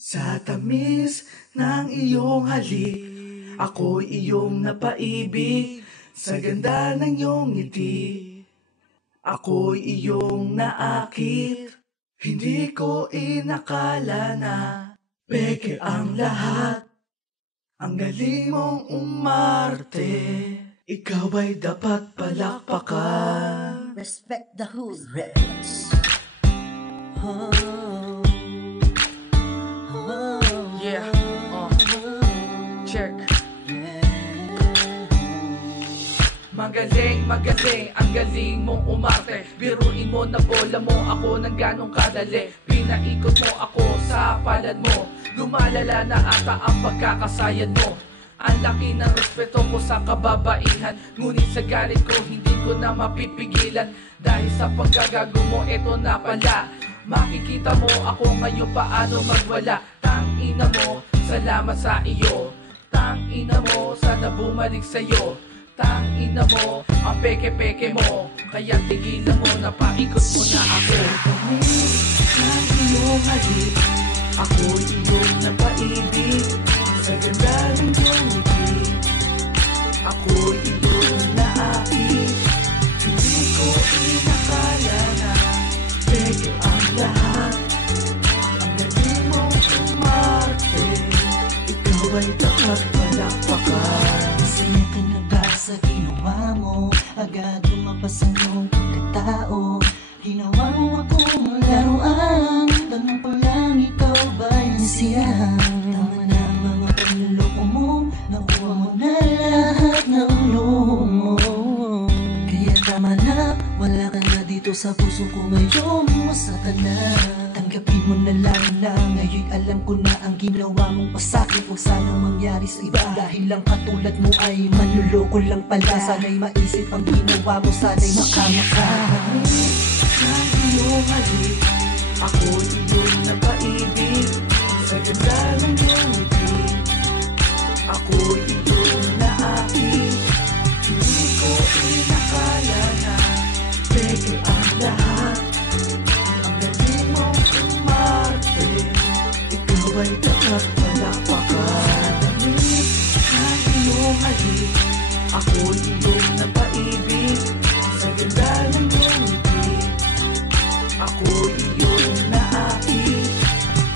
Sa tamis ng iyong halik, ako'y iyong napaibig. Sa ganda ng iyong ngiti, ako'y iyong naakit. Hindi ko inakala na peke ang lahat. Ang galing mong umarte, ikaw ay dapat palakpakan. Respect the hood rats. Yeah, check. Magaling, magaling, ang galing mong umarte. Biruin mo na bola mo ako ng ganong kadali. Pinaikot mo ako sa palad mo. Lumalala na ata ang pagkakasayan mo. Ang laki ng respeto ko sa kababaihan, ngunit sa galit ko hindi ko na mapipigilan. Dahil sa paggagago mo, eto na pala. Makikita mo ako ngayon paano magwala. Tangina mo, salamat sa iyo. Tangina mo, sana bumalik sa'yo. Tangina mo, ang peke-peke mo. Kaya tigilan mo na paikot mo na ako. Ang iyong halik, ako'y iyong napaibig. Sa ganda ng iyong ngiti, ako'y iyong naakit. Hindi ko inakala na peke ang lahat. Ang galing mong umarte, ikaw ay dapat palakpakan. Masaya ka na ba sa ginawa mo? Agad lumabas ang iyong pagkatao. Ginawa mo akong laruan. Tanong ko lang, ikaw ba'y nasiyahan? Tama na ang mga panluloko mo. Nakuha mo na lahat ng luho mo. Kaya tama na, wala ka na dito sa puso ko ngayon. Masaka na, tanggapin mo na lang na ngayon alam ko na ang ginawa mong pasakit. Huwag sanang mangyari sa iba, dahil lang katulad mo ay manluloko lang pala. Sana'y maisip ang ginawa mo, sana'y makamaka. Ang iyong halik, ako'y iyong napaibig. Sa ganda ng iyong ngiti, ako'y iyong naakit. Hindi ko inakala na peke ang lahat. Ang galing mong umarte, ikaw ay dapat palakpakan. Ang iyong halik, ako'y iyong napaibig. Sa ganda ng iyong ngiti, ako'y iyong naakit.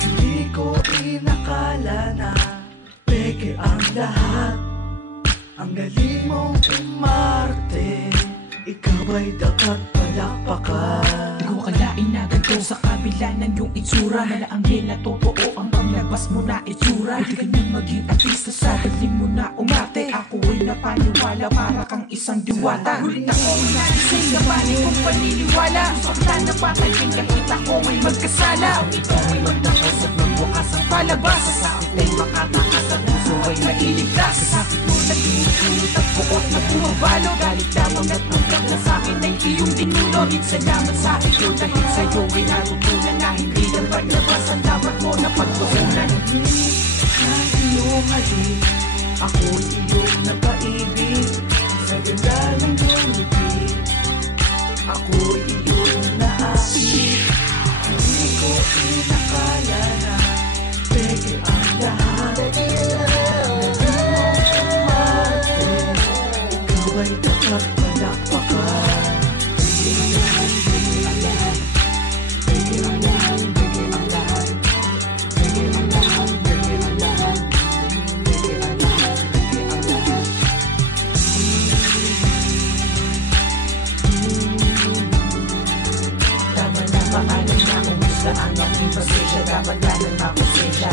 Hindi ko inakala na peke ang lahat. Ang galing mong umarte, ikaw ay dapat palakpakan. Di ko akalain na ganito sa kabila ng iyong itsura. Nalaangin na totoo ang panglabas mo na itsura. Pwede ka nang maging artista sa galing mo na umarte. Ako ay napaniwala para kang isang diwata. Ngunit ako ay nagising na balik kong paniniwala. Sakta na patayin kahit ako ay magkasala. Ang ito ay magtakos at magbukas ang palabas. Sa sakit ay makatakas at puso ay mailigtas. Sa sakit mo na tinutulot at buot na bumabalo. Galit lamang at muntag na sa'kin ay iyong dinulot. Salamat sa iyo dahil sa'yo ay natutunan na hindi lang paglabas ang dapat mo na pagtuunan. Ang iyong halik, ako'y iyong napaibig. Sa ganda ng iyong ngiti, ako'y iyong naakit. Hindi ko inakala na peke ang lahat. Ikaw ay dapat palakpakan. Paalam na kumusta ang aking pasensya. Dapat ka nang mapasensya.